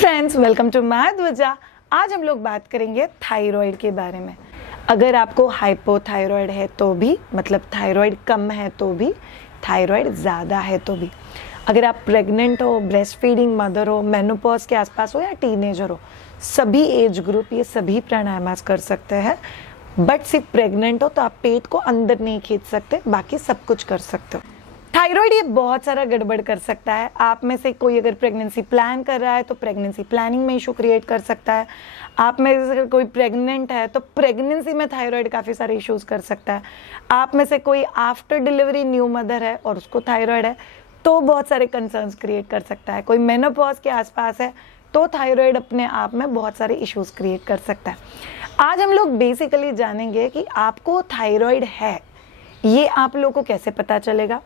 Friends, welcome to my ध्वजा। आज हम लोग बात करेंगे थायराइड के बारे में। अगर आपको हाइपोथायराइड है तो भी, मतलब थायराइड कम है तो भी, थायराइड ज़्यादा है तो भी, अगर आप प्रेग्नेंट हो, ब्रेस्ट फीडिंग मदर हो, मेनोपॉज के आसपास हो या टीनेजर हो, सभी एज ग्रुप ये सभी प्राणायाम कर सकते हैं। बट सिर्फ प्रेग्नेंट हो तो आप पेट को अंदर नहीं खींच सकते, बाकी सब कुछ कर सकते हो। थायराइड ये बहुत सारा गड़बड़ कर सकता है। आप में से कोई अगर प्रेगनेंसी प्लान कर रहा है तो प्रेगनेंसी प्लानिंग में इशू क्रिएट कर सकता है। आप में से कोई प्रेग्नेंट है तो प्रेगनेंसी में थायराइड काफ़ी सारे इश्यूज कर सकता है। आप में से कोई आफ्टर डिलीवरी न्यू मदर है और उसको थायराइड है तो बहुत सारे कंसर्न्स क्रिएट कर सकता है। कोई मेनोपॉज के आसपास है तो थायराइड अपने आप में बहुत सारे इश्यूज क्रिएट कर सकता है। आज हम लोग बेसिकली जानेंगे कि आपको थायराइड है, ये आप लोगों को कैसे पता चलेगा,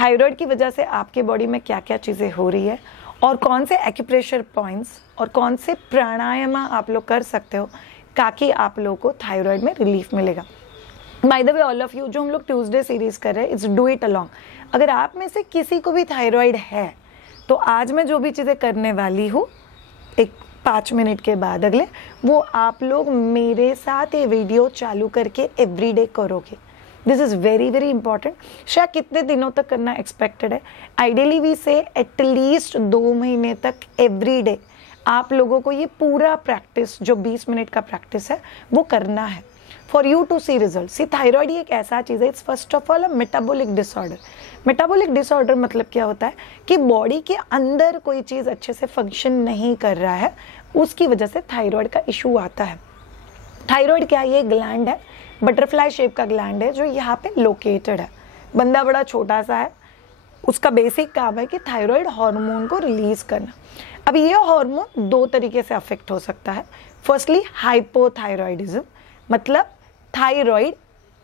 थायराइड की वजह से आपके बॉडी में क्या क्या चीज़ें हो रही है और कौन से एक्यूप्रेशर पॉइंट्स और कौन से प्राणायाम आप लोग कर सकते हो ताकि आप लोगों को थायराइड में रिलीफ मिलेगा। By the way all of you, जो हम लोग ट्यूसडे सीरीज कर रहे हैं, इट्स डू इट अलोंग। अगर आप में से किसी को भी थायराइड है तो आज मैं जो भी चीज़ें करने वाली हूँ एक 5 मिनट के बाद अगले, वो आप लोग मेरे साथ ये वीडियो चालू करके एवरीडे करोगे। This is very very important. शायद कितने दिनों तक करना एक्सपेक्टेड है, आइडियली वी से एटलीस्ट 2 महीने तक एवरी डे आप लोगों को ये पूरा प्रैक्टिस, जो 20 मिनट का प्रैक्टिस है, वो करना है for you to see result. See, thyroid ये एक ऐसा चीज़ है, it's first of all a metabolic disorder. Metabolic disorder मतलब क्या होता है कि बॉडी के अंदर कोई चीज़ अच्छे से फंक्शन नहीं कर रहा है, उसकी वजह से थायराइड का इशू आता है। थायराइड क्या, ये ग्लैंड है, बटरफ्लाई शेप का ग्लैंड है जो यहाँ पे लोकेटेड है। बंदा बड़ा छोटा सा है, उसका बेसिक काम है कि थायराइड हार्मोन को रिलीज करना। अब ये हार्मोन 2 तरीके से अफेक्ट हो सकता है। फर्स्टली हाइपोथायराइडिज्म, मतलब थायराइड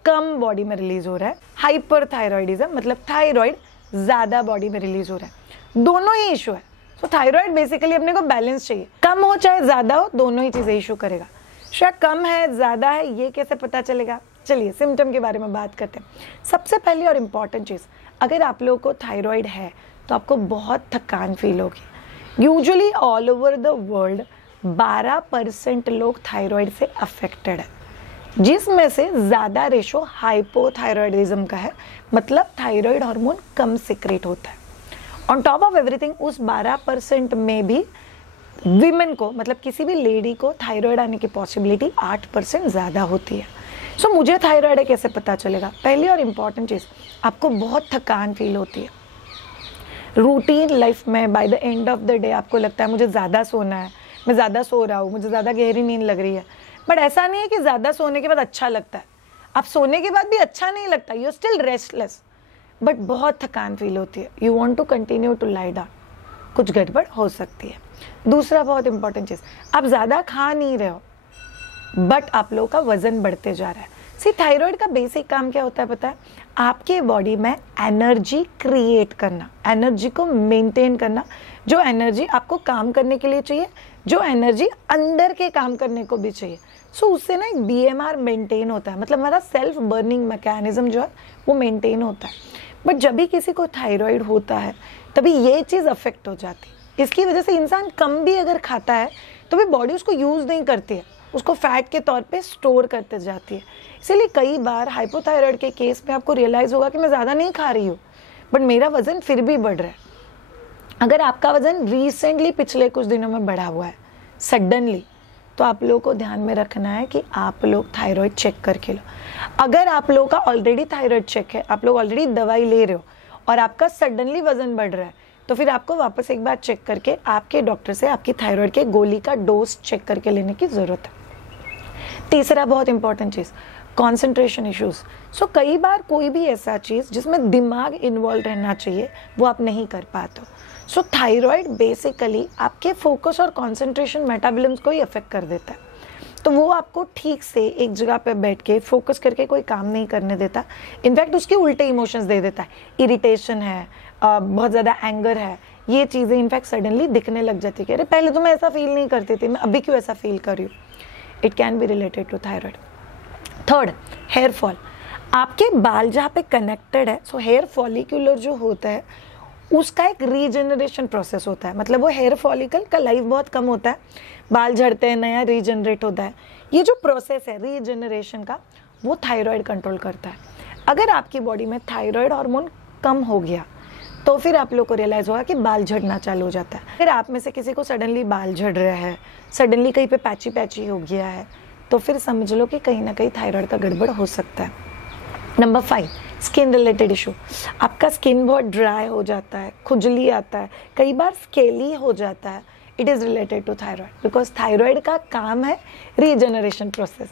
कम बॉडी में रिलीज हो रहा है। हाइपरथायराइडिज्म मतलब थायराइड ज़्यादा बॉडी में रिलीज हो रहा है। दोनों ही इशू है। तो थायराइड बेसिकली अपने को बैलेंस चाहिए, कम हो चाहे ज़्यादा हो, दोनों ही चीज़ें इशू करेगा। शायद कम है, ज़्यादा है, ये कैसे पता चलेगा? चलिए सिम्टम के बारे में बात करते हैं। सबसे पहली और इम्पॉर्टेंट चीज़, अगर आप लोगों को थायराइड है तो आपको बहुत थकान फील होगी। Usually all over the world 12% लोग थायराइड से अफेक्टेड है, जिसमें से ज़्यादा रेशो हाइपोथायराइडिज्म का है, मतलब थायराइड हार्मोन कम सिक्रेट होता है। ऑन टॉप ऑफ एवरीथिंग, उस 12% में भी विमेन को, मतलब किसी भी लेडी को थायराइड आने की पॉसिबिलिटी 8% ज़्यादा होती है। सो मुझे थायराइड है कैसे पता चलेगा? पहली और इम्पॉर्टेंट चीज़, आपको बहुत थकान फील होती है रूटीन लाइफ में। By the end of the day आपको लगता है मुझे ज़्यादा सोना है, मैं ज़्यादा सो रहा हूँ, मुझे ज़्यादा गहरी नींद लग रही है। बट ऐसा नहीं है कि ज़्यादा सोने के बाद अच्छा लगता है। आप सोने के बाद भी अच्छा नहीं लगता, you are still restless, but बहुत थकान फील होती है। You want to continue to lie down, कुछ गड़बड़ हो सकती है। दूसरा बहुत इंपॉर्टेंट चीज़, आप ज़्यादा खा नहीं रहे हो बट आप लोगों का वजन बढ़ते जा रहा है। सी, थायराइड का बेसिक काम क्या होता है पता है? आपके बॉडी में एनर्जी क्रिएट करना, एनर्जी को मेंटेन करना। जो एनर्जी आपको काम करने के लिए चाहिए, जो एनर्जी अंदर के काम करने को भी चाहिए। सो उससे ना एक BMR मेंटेन होता है, मतलब हमारा सेल्फ बर्निंग मैकेनिज्म जो है वो मेंटेन होता है। बट जब भी किसी को थायराइड होता है तभी ये चीज़ अफेक्ट हो जाती है। इसकी वजह से इंसान कम भी अगर खाता है तो भी बॉडी उसको यूज़ नहीं करती है, उसको फैट के तौर पे स्टोर करते जाती है। इसीलिए कई बार हाइपोथायराइड के केस में आपको रियलाइज़ होगा कि मैं ज़्यादा नहीं खा रही हूँ बट मेरा वज़न फिर भी बढ़ रहा है। अगर आपका वज़न रिसेंटली पिछले कुछ दिनों में बढ़ा हुआ है सडनली, तो आप लोगों को ध्यान में रखना है कि आप लोग थायराइड चेक करके लो। अगर आप लोगों का ऑलरेडी थायराइड चेक है, आप लोग ऑलरेडी दवाई ले रहे हो और आपका सडनली वज़न बढ़ रहा है, तो फिर आपको वापस एक बार चेक करके आपके डॉक्टर से आपकी थायराइड के गोली का डोज चेक करके लेने की ज़रूरत है। तीसरा बहुत इंपॉर्टेंट चीज़, कंसंट्रेशन इश्यूज। सो कई बार कोई भी ऐसा चीज़ जिसमें दिमाग इन्वॉल्व रहना चाहिए वो आप नहीं कर पाते हो। सो थायराइड बेसिकली आपके फोकस और कंसंट्रेशन मेटाबॉलिज्म को ही अफेक्ट कर देता है। तो वो आपको ठीक से एक जगह पे बैठ के फोकस करके कोई काम नहीं करने देता, इनफैक्ट उसके उल्टे इमोशंस दे देता है। इरिटेशन है, बहुत ज़्यादा एंगर है, ये चीज़ें इनफैक्ट सडनली दिखने लग जाती है। अरे पहले तो मैं ऐसा फील नहीं करती थी, मैं अभी क्यों ऐसा फील कर रही हूँ? It can be related to thyroid. Third, hair fall. आपके बाल जहाँ पे कनेक्टेड है, सो हेयर फॉलिक्यूलर जो होता है उसका एक रीजनरेशन प्रोसेस होता है, मतलब वो हेयर फॉलिकल का लाइफ बहुत कम होता है, बाल झड़ते हैं, नया रीजनरेट होता है। ये जो प्रोसेस है रीजनरेशन का, वो थायराइड कंट्रोल करता है। अगर आपकी बॉडी में थायराइड हार्मोन कम हो गया तो फिर आप लोग को रियलाइज़ होगा कि बाल झड़ना चालू हो जाता है। फिर आप में से किसी को सडनली बाल झड़ रहा है, सडनली कहीं पे पैची पैची हो गया है, तो फिर समझ लो कि कहीं ना कहीं थायराइड का गड़बड़ हो सकता है। Number 5, skin related issue. आपका स्किन बहुत ड्राई हो जाता है, खुजली आता है, कई बार स्केली हो जाता है। It is related to thyroid, because thyroid का काम है रीजनरेशन प्रोसेस,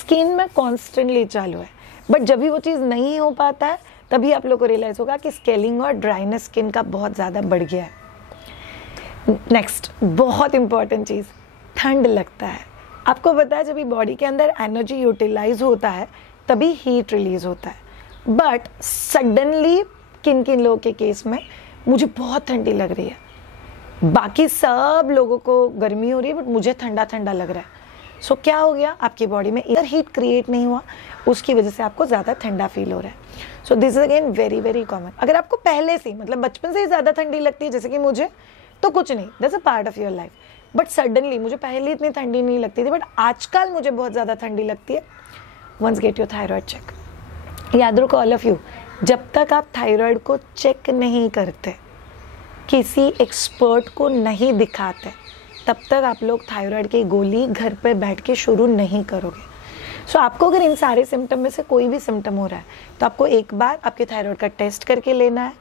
स्किन में कॉन्स्टेंटली चालू है। बट जब भी वो चीज़ नहीं हो पाता है तभी आप लोग को रियलाइज़ होगा कि स्केलिंग और ड्राइनेस स्किन का बहुत ज़्यादा बढ़ गया है। नेक्स्ट बहुत इंपॉर्टेंट चीज़, ठंड लगता है। आपको पता है जब भी बॉडी के अंदर एनर्जी यूटिलाइज होता है तभी हीट रिलीज होता है। बट सडनली किन किन लोगों के केस में मुझे बहुत ठंडी लग रही है, बाकी सब लोगों को गर्मी हो रही है बट मुझे ठंडा ठंडा लग रहा है। सो क्या हो गया, आपकी बॉडी में इधर हीट क्रिएट नहीं हुआ, उसकी वजह से आपको ज़्यादा ठंडा फील हो रहा है। So this is again very very common. अगर आपको पहले से मतलब बचपन से ही ज़्यादा ठंडी लगती है जैसे कि मुझे, तो कुछ नहीं, that's a part of your life. But suddenly मुझे पहले इतनी ठंडी नहीं लगती थी बट आजकल मुझे बहुत ज़्यादा ठंडी लगती है, once get your thyroid check. याद रखो ऑल ऑफ यू, जब तक आप थायराइड को चेक नहीं करते, किसी एक्सपर्ट को नहीं दिखाते, तब तक आप लोग थायराइड की गोली घर पे बैठ के शुरू नहीं करोगे। सो आपको अगर इन सारे सिम्टम में से कोई भी सिम्टम हो रहा है तो आपको एक बार आपके थायराइड का टेस्ट करके लेना है,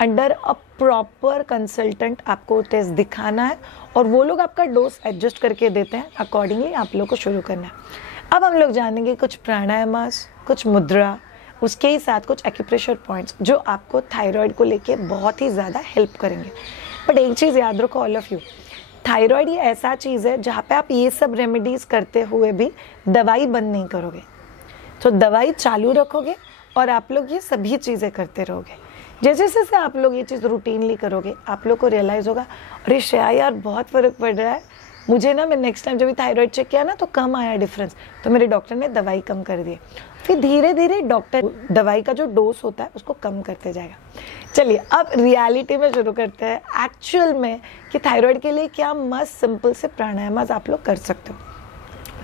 अंडर अ प्रॉपर कंसल्टेंट आपको टेस्ट दिखाना है और वो लोग आपका डोज एडजस्ट करके देते हैं, अकॉर्डिंगली आप लोग को शुरू करना है। अब हम लोग जानेंगे कुछ प्राणायामास, कुछ मुद्रा, उसके ही साथ कुछ एक्यूप्रेशर पॉइंट्स जो आपको थायराइड को लेके बहुत ही ज़्यादा हेल्प करेंगे। बट एक चीज़ याद रखो ऑल ऑफ यू, थायराइड ये ऐसा चीज़ है जहाँ पे आप ये सब रेमेडीज़ करते हुए भी दवाई बंद नहीं करोगे। तो दवाई चालू रखोगे और आप लोग ये सभी चीज़ें करते रहोगे। जैसे जैसे आप लोग ये चीज़ रूटीनली करोगे आप लोग को रियलाइज़ होगा, अरे श्रेया यार बहुत फ़र्क पड़ रहा है मुझे ना। मैं नेक्स्ट टाइम जब भी थायराइड चेक किया ना तो कम आया डिफरेंस, तो मेरे डॉक्टर ने दवाई कम कर दी। फिर धीरे धीरे डॉक्टर दवाई का जो डोज होता है उसको कम करते जाएगा। चलिए अब रियलिटी में शुरू करते हैं एक्चुअल में कि थायराइड के लिए क्या मस्त सिंपल से प्राणायाम आप लोग कर सकते हो।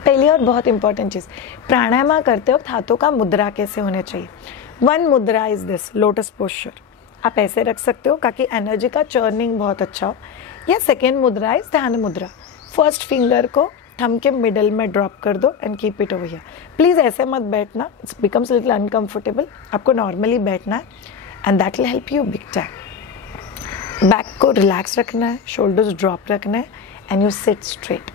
पहली और बहुत इंपॉर्टेंट चीज़, प्राणायाम करते वक्त हाथों का मुद्रा कैसे होने चाहिए। वन मुद्रा इज दिस लोटस पोस्चर, आप ऐसे रख सकते हो ताकि एनर्जी का चर्निंग बहुत अच्छा हो। या सेकेंड मुद्रा इज ध्यान मुद्रा, फर्स्ट फिंगर को थंब के मिडल में ड्रॉप कर दो and keep it over here. Please ऐसे मत बैठना, इट्स बिकम्स लिटिल अनकंफर्टेबल। आपको नॉर्मली बैठना है and that will help you big time. Back को रिलैक्स रखना है, शोल्डर्स ड्रॉप रखना है एंड यू सिट स्ट्रेट।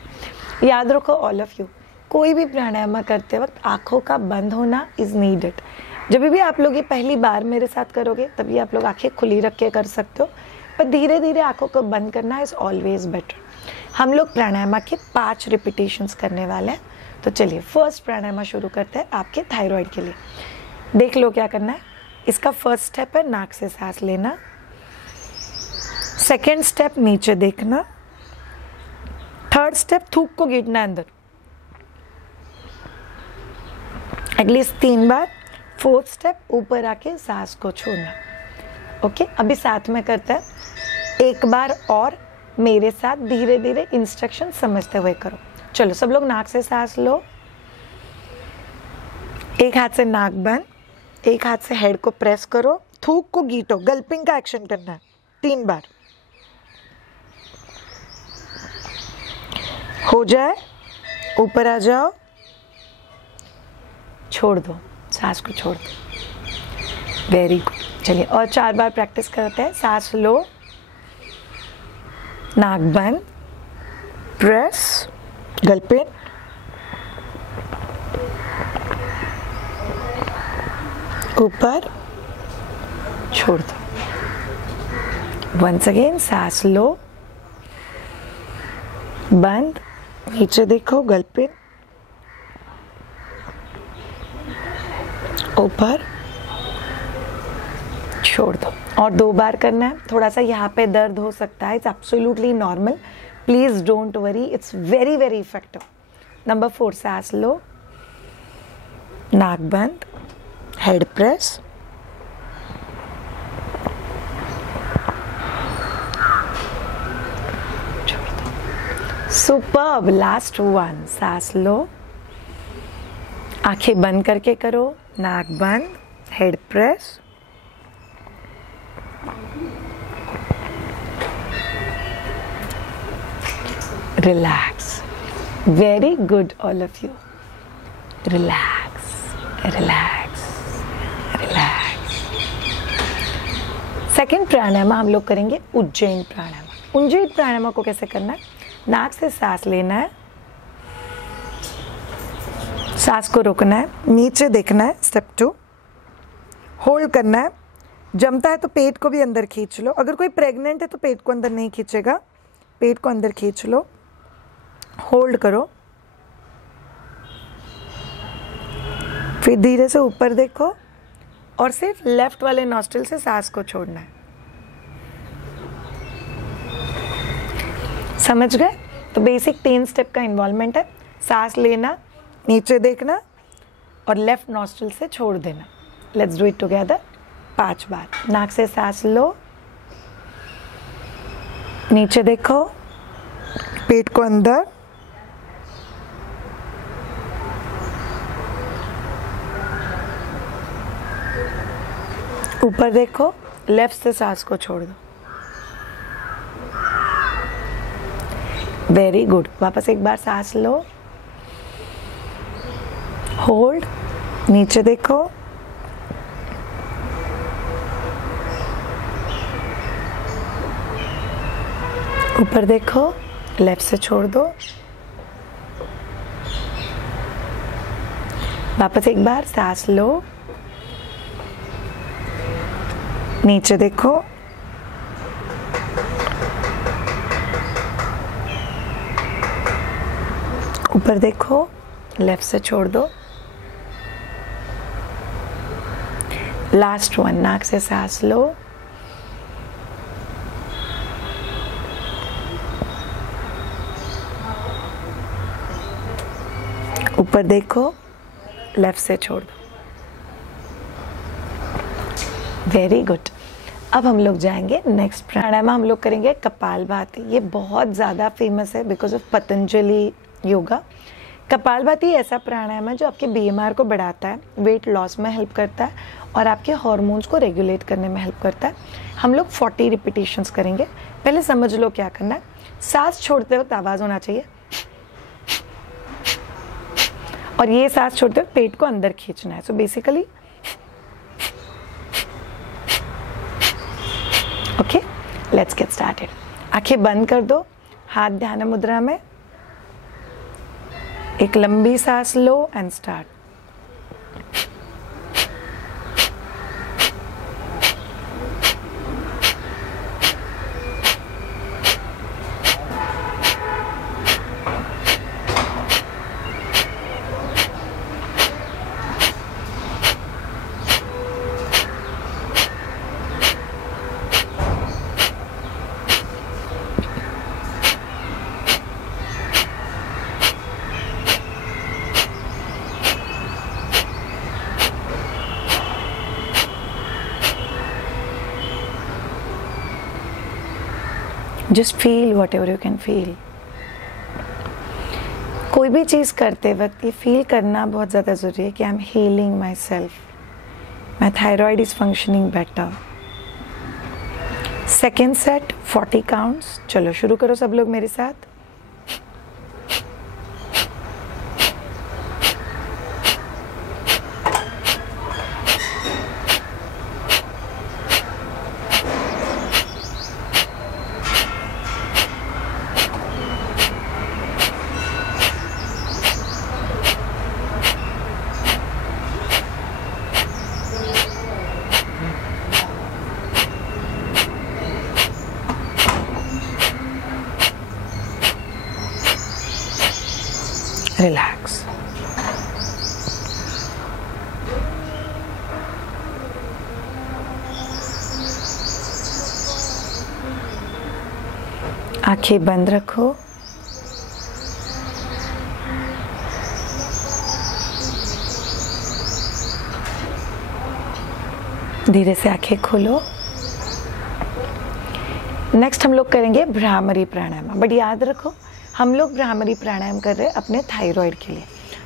याद रखो ऑल ऑफ यू, कोई भी प्राणायाम करते वक्त आँखों का बंद होना इज़ नीडेड। जब भी आप लोग ये पहली बार मेरे साथ करोगे तभी आप लोग आँखें खुली रख के कर सकते हो, पर धीरे धीरे आँखों को बंद करना इज़ ऑलवेज बेटर। हम लोग प्राणायाम के 5 रिपीटेशंस करने वाले हैं। तो चलिए फर्स्ट प्राणायाम शुरू करते हैं आपके थायराइड के लिए। देख लो क्या करना है। इसका फर्स्ट स्टेप है नाक से सांस लेना, सेकेंड स्टेप नीचे देखना, थर्ड स्टेप थूक को गिरना अंदर एटलीस्ट 3 बार, फोर्थ स्टेप ऊपर आके सांस को छोड़ना। ओके, अभी साथ में करते हैं, एक बार और मेरे साथ धीरे धीरे इंस्ट्रक्शन समझते हुए करो। चलो सब लोग नाक से सांस लो, एक हाथ से नाक बंद, एक हाथ से हेड को प्रेस करो, थूक को गीटो, गल्पिंग का एक्शन करना है 3 बार। हो जाए ऊपर आ जाओ, छोड़ दो, सांस को छोड़ दो। Very good. चलिए और 4 बार प्रैक्टिस करते हैं। सांस लो, नाक बंद, प्रेस, गल्पिंग, ऊपर, छोड़ दो। वंस अगेन सांस लो, बंद, नीचे देखो, गल्पिंग, ऊपर, छोड़ दो। और 2 बार करना है। थोड़ा सा यहाँ पे दर्द हो सकता है, it's absolutely normal, please don't worry, it's very very effective. Number 4 सांस लो, नाक बंद, head press, superb. Last one, सांस लो, आंखें बंद करके करो, नाक बंद, head press. Relax. Very good all of you. Relax, relax, relax. Second pranayama हम लोग करेंगे उज्जैन प्राणायाम। उज्जैन प्राणायाम को कैसे करना है? नाक से सांस लेना है, सांस को रोकना है, नीचे देखना है, स्टेप 2, होल्ड करना है। जमता है तो पेट को भी अंदर खींच लो। अगर कोई प्रेग्नेंट है तो पेट को अंदर नहीं खींचेगा, पेट को अंदर खींच लो, होल्ड करो, फिर धीरे से ऊपर देखो और सिर्फ लेफ्ट वाले नॉस्ट्रिल से सांस को छोड़ना है। समझ गए? तो बेसिक 3 स्टेप का इन्वॉल्वमेंट है। सांस लेना, नीचे देखना और लेफ्ट नॉस्ट्रिल से छोड़ देना। लेट्स डू इट टुगेदर 5 बार। नाक से सांस लो, नीचे देखो, पेट को अंदर, ऊपर देखो, लेफ्ट से सांस को छोड़ दो। Very good. वापस एक बार सांस लो, होल्ड, नीचे देखो, ऊपर देखो, लेफ्ट से छोड़ दो। वापस एक बार सांस लो, नीचे देखो, ऊपर देखो, लेफ्ट से छोड़ दो। लास्ट वन, नाक से सांस लो, ऊपर देखो, लेफ्ट से छोड़ दो। Very good. अब हम लोग जाएंगे नेक्स्ट प्राणायाम हम लोग करेंगे कपालभाति। ये बहुत ज़्यादा फेमस है बिकॉज ऑफ पतंजलि योगा। कपालभाति ऐसा प्राणायाम है जो आपके BMR को बढ़ाता है, वेट लॉस में हेल्प करता है और आपके हार्मोन्स को रेगुलेट करने में हेल्प करता है। हम लोग 40 रिपीटेशंस करेंगे। पहले समझ लो क्या करना है। सांस छोड़ते वक्त आवाज़ होना चाहिए और ये सांस छोड़ते वक्त पेट को अंदर खींचना है। So basically okay, let's get started. आंखें बंद कर दो, हाथ ध्यान मुद्रा में, एक लंबी सांस लो and start. Just feel whatever you can feel. कोई भी चीज़ करते वक्त ये फील करना बहुत ज़्यादा ज़रूरी है कि I am healing my self, my thyroid is functioning better. Second set 40 counts. चलो शुरू करो सब लोग मेरे साथ। रिलैक्स। आंखें बंद रखो, धीरे से आंखें खोलो। नेक्स्ट हम लोग करेंगे भ्रामरी प्राणायाम। बट याद रखो हम लोग भ्रामरी प्राणायाम कर रहे हैं अपने थायराइड के लिए।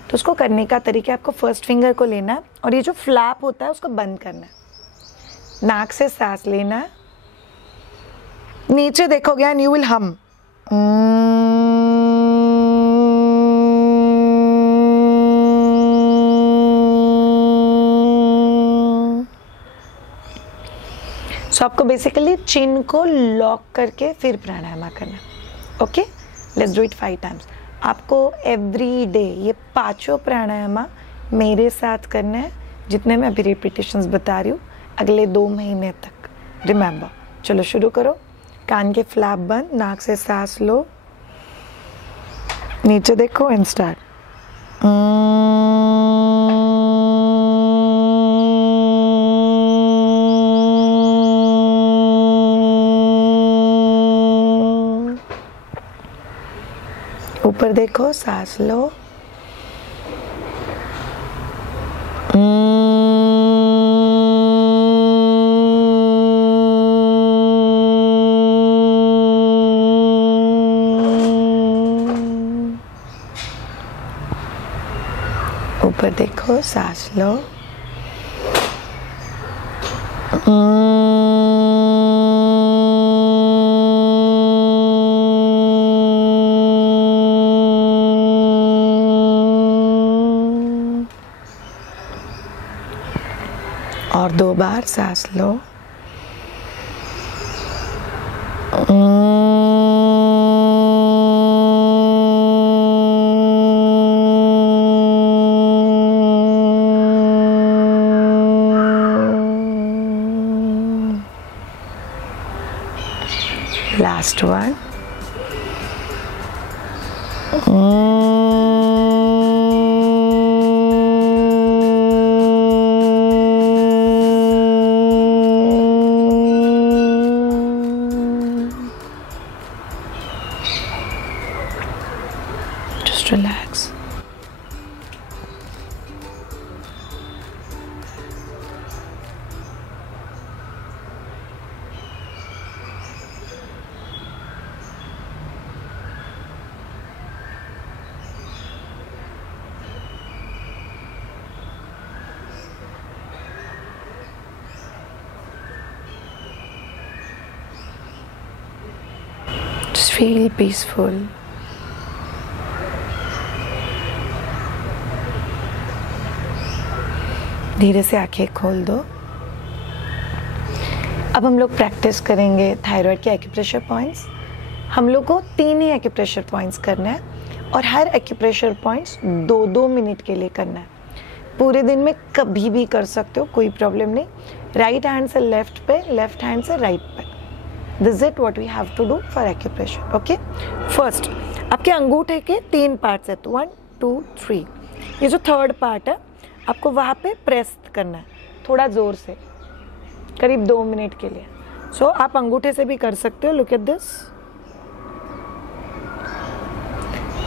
तो उसको करने का तरीका, आपको फर्स्ट फिंगर को लेना है और ये जो फ्लैप होता है उसको बंद करना है। नाक से सांस लेना है, नीचे देखोगे एंड यू विल हम। सो आपको बेसिकली चिन को लॉक करके फिर प्राणायाम करना। Okay, let's do it 5 times. आपको एवरी डे ये 5 प्राणायाम मेरे साथ करना है, जितने मैं अभी रिपीटेशंस बता रही हूँ, अगले 2 महीने तक। रिमेंबर, चलो शुरू करो। कान के फ्लैप बंद, नाक से सांस लो, नीचे देखो एंड स्टार्ट। ऊपर देखो, सांस लो। ऊपर देखो, सांस लो। और 2 बार सांस लो। Last one. Just relax. Just feel peaceful. धीरे से आंखें खोल दो। अब हम लोग प्रैक्टिस करेंगे थायराइड के एक्यूप्रेशर पॉइंट्स। हम लोग को 3 ही एक्यूप्रेशर पॉइंट्स करना है और हर एक्यूप्रेशर पॉइंट्स 2-2 मिनट के लिए करना है। पूरे दिन में कभी भी कर सकते हो, कोई प्रॉब्लम नहीं। राइट हैंड से लेफ्ट पे, लेफ्ट हैंड से राइट पे। This is what we have to do for acupressure. Okay, first आपके अंगूठे के 3 पार्ट्स है, 1 2 3। ये जो थर्ड पार्ट है आपको वहाँ पे प्रेस करना है थोड़ा ज़ोर से, करीब 2 मिनट के लिए। सो आप अंगूठे से भी कर सकते हो। लुक एट दिस,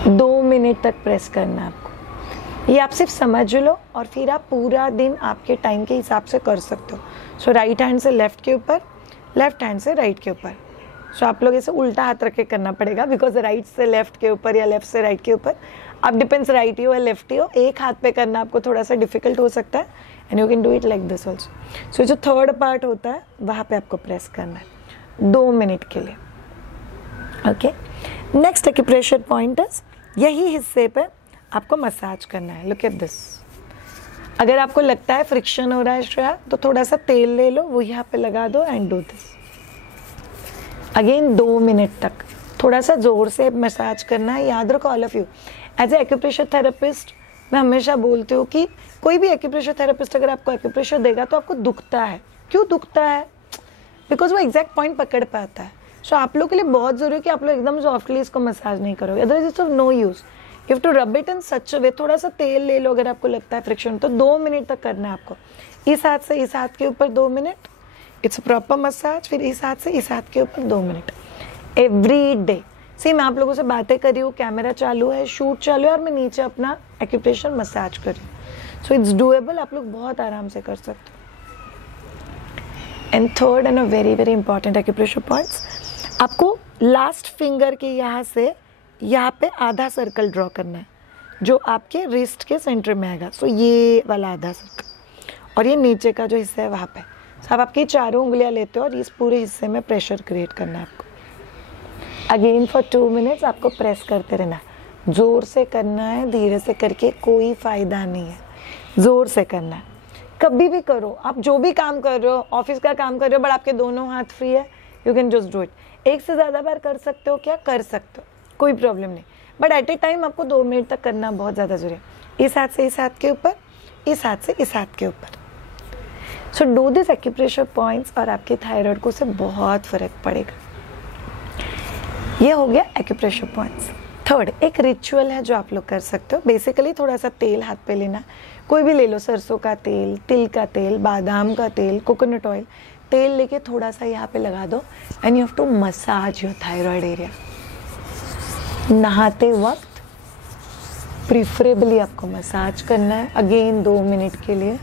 2 मिनट तक प्रेस करना है आपको। ये आप सिर्फ समझ लो और फिर आप पूरा दिन आपके टाइम के हिसाब से कर सकते हो। सो राइट हैंड से लेफ्ट के ऊपर, लेफ्ट हैंड से राइट के ऊपर। सो आप लोग इसे उल्टा हाथ रख के करना पड़ेगा, बिकॉज राइट से लेफ्ट के ऊपर या लेफ्ट से राइट के ऊपर। आप डिपेंड्स राइट हो या लेफ्ट हो, एक हाथ पे करना आपको थोड़ा सा डिफिकल्ट हो सकता है, and you can do it like this also. So जो थर्ड पार्ट होता है वहाँ पे आपको प्रेस करना है 2 मिनट के लिए। ओके, नेक्स्ट एक्यूप्रेशर पॉइंट है, यही हिस्से पे आपको मसाज करना है। Look at this. अगर आपको लगता है फ्रिक्शन हो रहा है श्रेया, तो थोड़ा सा तेल ले लो, वो यहाँ पे लगा दो and do this again 2 minute तक। थोड़ा सा जोर से मसाज करना है। याद रखो all of you, as a acupressure therapist मैं हमेशा बोलती हूँ कि कोई भी एक्यूप्रेशर थेरेपिस्ट अगर आपको एक्यूप्रेशर देगा तो आपको दुखता है। क्यों दुखता है? बिकॉज वो एग्जैक्ट पॉइंट पकड़ पाता है। सो आप लोग के लिए बहुत जरूरी है कि आप लोग एकदम सॉफ्टली इसको मसाज नहीं करोगे, otherwise it's of no use. You have to rub it in such a way. थोड़ा सा तेल ले लो अगर आपको लगता है फ्रिक्शन, तो 2 मिनट तक करना है आपको। इस हाथ से इस हाथ के ऊपर 2 मिनट, इट्स प्रॉपर मसाज। फिर इस हाथ से इस हाथ के ऊपर 2 मिनट एवरी डे। सी मैं आप लोगों से बातें कर रही हूँ, कैमरा चालू है, शूट चालू है और मैं नीचे अपना एक्यूप्रेशर मसाज कर रही हूँ। सो इट्स डूएबल, आप लोग बहुत आराम से कर सकते हो। And third and a very very important acupressure points, आपको लास्ट फिंगर के यहाँ से यहाँ पे आधा सर्कल ड्रॉ करना है जो आपके रिस्ट के सेंटर में आएगा। सो ये वाला आधा सर्कल और ये नीचे का जो हिस्सा है वहाँ पे। सो आप आपकी चारों उंगलियाँ लेते हो और इस पूरे हिस्से में प्रेशर क्रिएट करना है आपको। अगेन फॉर 2 मिनट्स आपको प्रेस करते रहना है। ज़ोर से करना है, धीरे से करके कोई फ़ायदा नहीं है, ज़ोर से करना है। कभी भी करो, आप जो भी काम कर रहे हो, ऑफिस का काम कर रहे हो, बट आपके दोनों हाथ फ्री है, you can just do it. एक से ज़्यादा बार कर सकते हो क्या? कर सकते हो, कोई प्रॉब्लम नहीं, बट एट ए टाइम आपको 2 मिनट तक करना बहुत ज़्यादा ज़रूरी है। इस हाथ से इस हाथ के ऊपर, इस हाथ से इस हाथ के ऊपर। So do this acupressure points और आपके थायराइड को से बहुत फ़र्क पड़ेगा। ये हो गया एक्यूप्रेशर पॉइंट्स। थर्ड, एक रिचुअल है जो आप लोग कर सकते हो। बेसिकली थोड़ा सा तेल हाथ पे लेना, कोई भी ले लो, सरसों का तेल, तिल का तेल, बादाम का तेल, कोकोनट ऑयल। तेल लेके थोड़ा सा यहाँ पे लगा दो and you have to massage your thyroid area. नहाते वक्त प्रिफरेबली आपको मसाज करना है, अगेन 2 मिनट के लिए।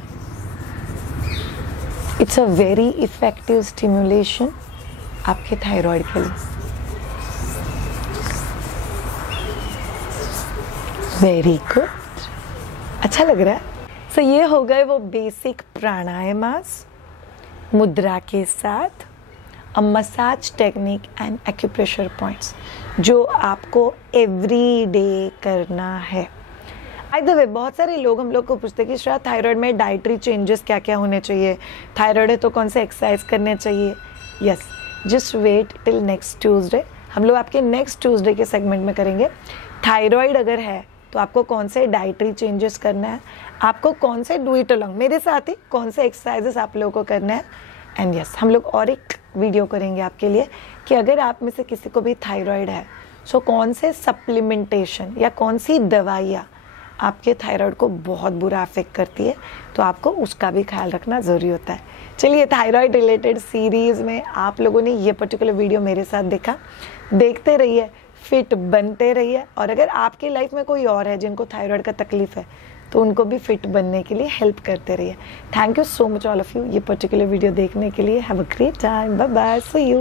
It's a very effective stimulation आपके थायराइड के लिए। वेरी गुड, अच्छा लग रहा है। सो ये हो गए वो बेसिक प्राणायामास मुद्रा के साथ, अ massage technique and acupressure points जो आपको एवरी डे करना है। बाय द वे, बहुत सारे लोग हम लोग को पूछते हैं कि शायद थायराइड में डाइटरी चेंजेस क्या क्या होने चाहिए, थायराइड है तो कौन से एक्सरसाइज करने चाहिए। Yes, just wait till next Tuesday. हम लोग आपके नेक्स्ट ट्यूसडे के सेगमेंट में करेंगे थायराइड अगर है तो आपको कौन से डाइटरी चेंजेस करना है, आपको कौन से डू इट अलोंग मेरे साथ ही कौन से एक्सरसाइजेस आप लोगों को करना है। एंड यस, हम लोग और एक वीडियो करेंगे आपके लिए कि अगर आप में से किसी को भी थायराइड है, सो कौन से सप्लीमेंटेशन या कौन सी दवाइयाँ आपके थायराइड को बहुत बुरा अफेक्ट करती है, तो आपको उसका भी ख्याल रखना ज़रूरी होता है। चलिए, थायराइड रिलेटेड सीरीज़ में आप लोगों ने ये पर्टिकुलर वीडियो मेरे साथ देखा, देखते रहिए, फिट बनते रहिए। और अगर आपकी लाइफ में कोई और है जिनको थायराइड का तकलीफ है तो उनको भी फिट बनने के लिए हेल्प करते रहिए। Thank you so much all of you ये पर्टिकुलर वीडियो देखने के लिए। Have a great time, bye bye, see you.